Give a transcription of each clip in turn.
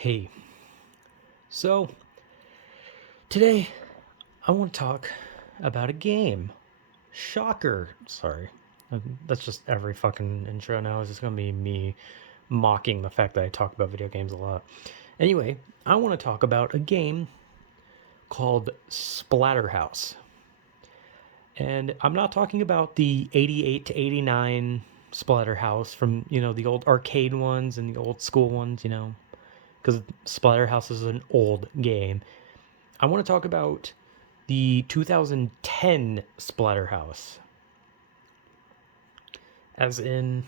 Hey, so today I want to talk about a game. Shocker. Sorry. That's just every fucking intro now. It's just going to be me mocking the fact that I talk about video games a lot. Anyway, I want to talk about a game called Splatterhouse. And I'm not talking about the 88 to 89 Splatterhouse from, the old arcade ones and the old school ones, because Splatterhouse is an old game. I want to talk about the 2010 Splatterhouse, as in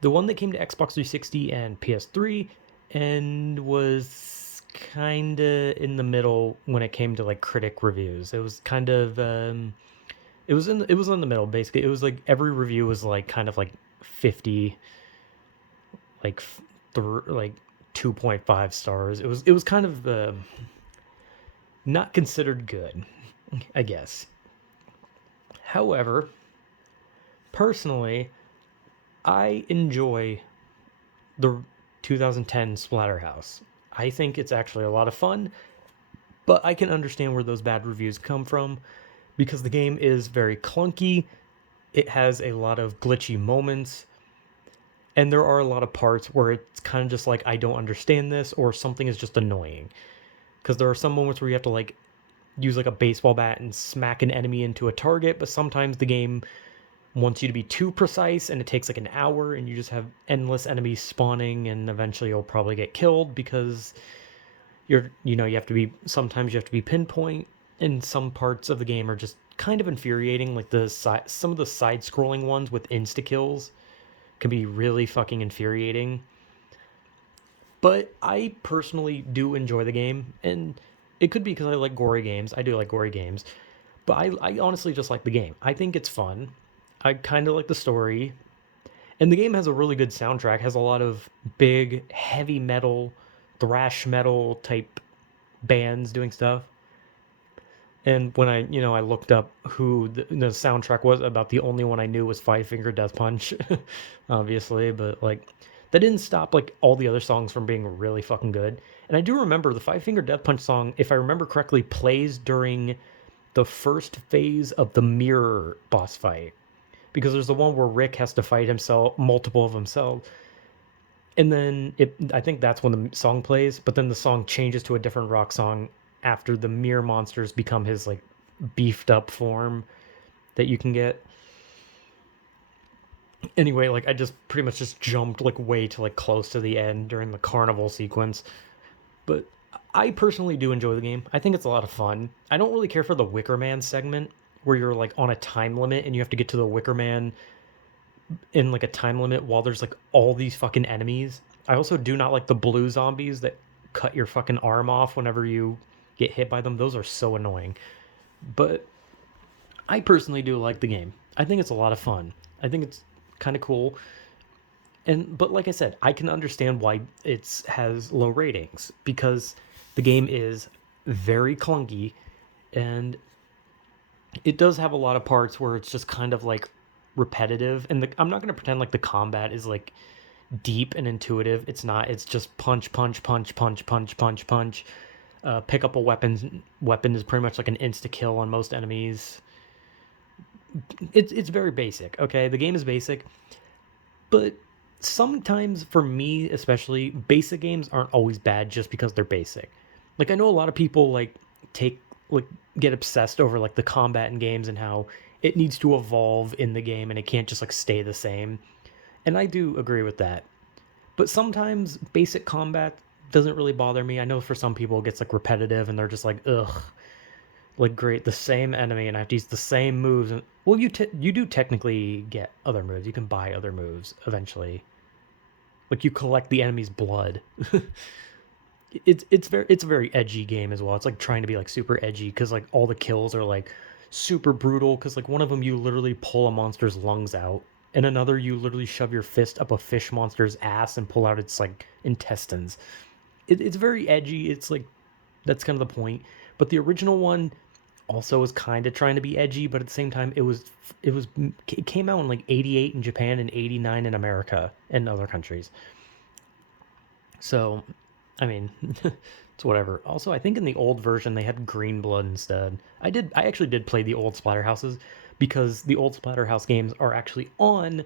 the one that came to Xbox 360 and PS3 and was kind of in the middle when it came to like critic reviews. It was kind of it was in the middle basically. It was like every review was like kind of like 50 like like 2.5 stars. It was kind of not considered good, I guess. However, personally, I enjoy the 2010 Splatterhouse. I think it's actually a lot of fun, but I can understand where those bad reviews come from because the game is very clunky. It has a lot of glitchy moments, and there are a lot of parts where it's kind of just like, I don't understand this, or something is just annoying. Because there are some moments where you have to like use like a baseball bat and smack an enemy into a target, but sometimes the game wants you to be too precise and it takes like an hour and you just have endless enemies spawning and eventually you'll probably get killed because you have to be, sometimes you have to be pinpoint, and some parts of the game are just kind of infuriating, like some of the side scrolling ones with insta kills can be really fucking infuriating. But I personally do enjoy the game, and it could be because I like gory games. I do like gory games, but I honestly just like the game. I think it's fun. I kind of like the story, and the game has a really good soundtrack. Has a lot of big heavy metal, thrash metal type bands doing stuff. And when I looked up who the soundtrack was, about the only one I knew was Five Finger Death Punch, obviously. But like, that didn't stop like all the other songs from being really fucking good. And I do remember the Five Finger Death Punch song, if I remember correctly, plays during the first phase of the mirror boss fight, because there's the one where Rick has to fight himself, multiple of himself, and then I think that's when the song plays. But then the song changes to a different rock song after the mirror monsters become his like beefed up form that you can get. Anyway, like I just pretty much just jumped like way to like close to the end during the carnival sequence. But I personally do enjoy the game. I think it's a lot of fun. I don't really care for the Wicker Man segment where you're like on a time limit and you have to get to the Wicker Man in like a time limit while there's like all these fucking enemies. I also do not like the blue zombies that cut your fucking arm off whenever you get hit by them. Those are so annoying. But I personally do like the game. I think it's a lot of fun. I think it's kind of cool. And but like I said, I can understand why it's has low ratings because the game is very clunky, and it does have a lot of parts where it's just kind of like repetitive. And I'm not going to pretend like the combat is like deep and intuitive. It's not. It's just punch, punch, punch, punch, punch, punch, punch. Pick up a weapon. Weapon is pretty much like an insta kill on most enemies. It's very basic. Okay, the game is basic, but sometimes for me, especially, basic games aren't always bad just because they're basic. Like I know a lot of people like take like get obsessed over like the combat in games and how it needs to evolve in the game and it can't just like stay the same. And I do agree with that. But sometimes basic combat doesn't really bother me. I know for some people it gets like repetitive and they're just like, ugh, like great, the same enemy and I have to use the same moves. And well, you do technically get other moves. You can buy other moves eventually. Like you collect the enemy's blood. It's a very edgy game as well. It's like trying to be like super edgy because like all the kills are like super brutal. Because like one of them you literally pull a monster's lungs out, and another you literally shove your fist up a fish monster's ass and pull out its like intestines. It's very edgy. It's like that's kind of the point. But the original one also was kind of trying to be edgy, but at the same time it came out in like 88 in Japan and 89 in America and other countries. So I mean, it's whatever. Also, I think in the old version they had green blood instead. I actually did play the old Splatterhouses because the old Splatterhouse games are actually on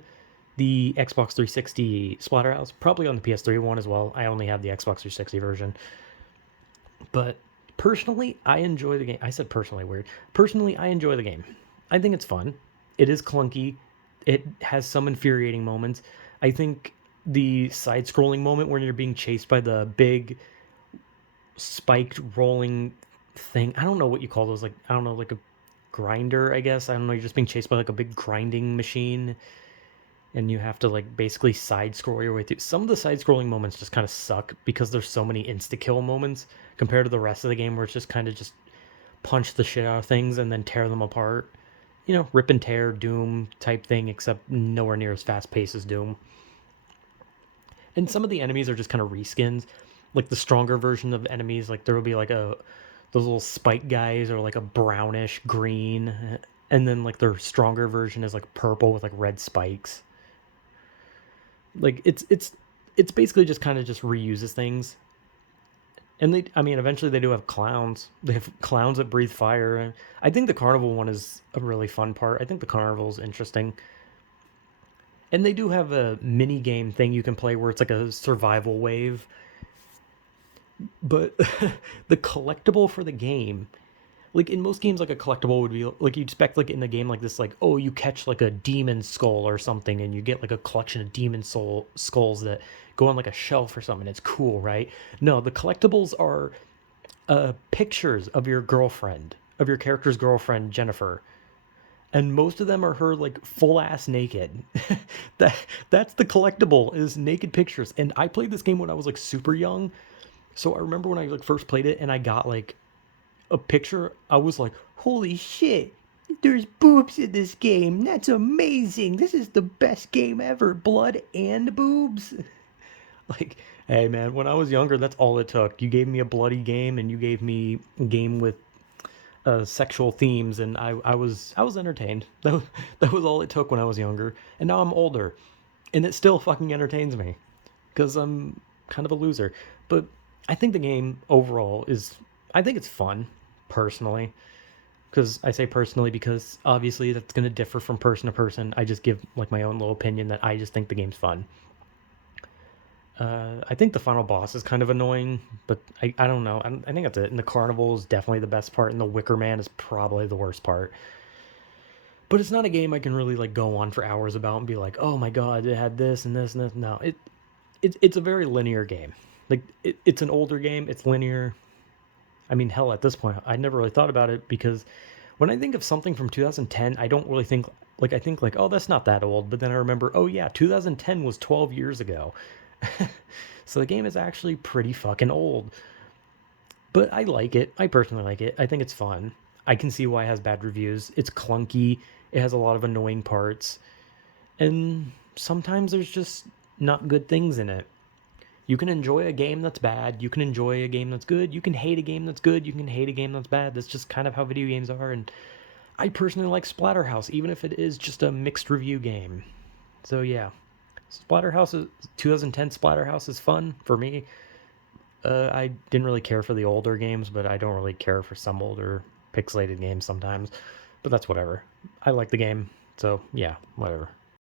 the Xbox 360 Splatterhouse, probably on the PS3 one as well. I only have the Xbox 360 version. But personally, I enjoy the game. I said personally weird. Personally, I enjoy the game. I think it's fun. It is clunky. It has some infuriating moments. I think the side scrolling moment when you're being chased by the big spiked rolling thing. I don't know what you call those. Like, I don't know, like a grinder, I guess. I don't know. You're just being chased by like a big grinding machine and you have to like basically side scroll your way through. Some of the side scrolling moments just kind of suck because there's so many insta kill moments compared to the rest of the game where it's just kind of just punch the shit out of things and then tear them apart. You know, rip and tear Doom type thing, except nowhere near as fast paced as Doom. And some of the enemies are just kind of reskins. Like the stronger version of enemies, like there will be like a those little spike guys are like a brownish green, and then like their stronger version is like purple with like red spikes. Like it's basically just kind of just reuses things. And they, I mean, eventually they do have clowns. They have clowns that breathe fire. And I think the carnival one is a really fun part. I think the carnival is interesting. And they do have a mini game thing you can play where it's like a survival wave. But the collectible for the game, like in most games, like a collectible would be like you expect like in the game like this, like, oh, you catch like a demon skull or something and you get like a collection of demon soul skulls that go on like a shelf or something. It's cool, right? No, the collectibles are pictures of your girlfriend, of your character's girlfriend Jennifer, and most of them are her like full ass naked. that that's the collectible, is naked pictures. And I played this game when I was like super young, so I remember when I like first played it and I got like a picture, I was like, holy shit, there's boobs in this game. That's amazing. This is the best game ever. Blood and boobs. Like, hey man, when I was younger, that's all it took. You gave me a bloody game and you gave me a game with sexual themes, and I was entertained. That was all it took when I was younger. And now I'm older, and it still fucking entertains me because I'm kind of a loser. But I think the game overall is, I think it's fun, personally. Because I say personally because obviously that's going to differ from person to person. I just give like my own little opinion that I just think the game's fun. I think the final boss is kind of annoying, but I don't know. I think that's it. And the carnival is definitely the best part, and the Wicker Man is probably the worst part. But it's not a game I can really like go on for hours about and be like, oh my god, it had this and this and this. No, it's a very linear game. Like it's an older game. It's linear. I mean, hell, at this point, I never really thought about it because when I think of something from 2010, I don't really think like I think like, oh, that's not that old. But then I remember, oh yeah, 2010 was 12 years ago. So the game is actually pretty fucking old. But I like it. I personally like it. I think it's fun. I can see why it has bad reviews. It's clunky. It has a lot of annoying parts. And sometimes there's just not good things in it. You can enjoy a game that's bad. You can enjoy a game that's good. You can hate a game that's good. You can hate a game that's bad. That's just kind of how video games are. And I personally like Splatterhouse, even if it is just a mixed review game. So yeah, Splatterhouse is 2010 Splatterhouse is fun for me. I didn't really care for the older games, but I don't really care for some older pixelated games sometimes. But that's whatever. I like the game, so yeah, whatever.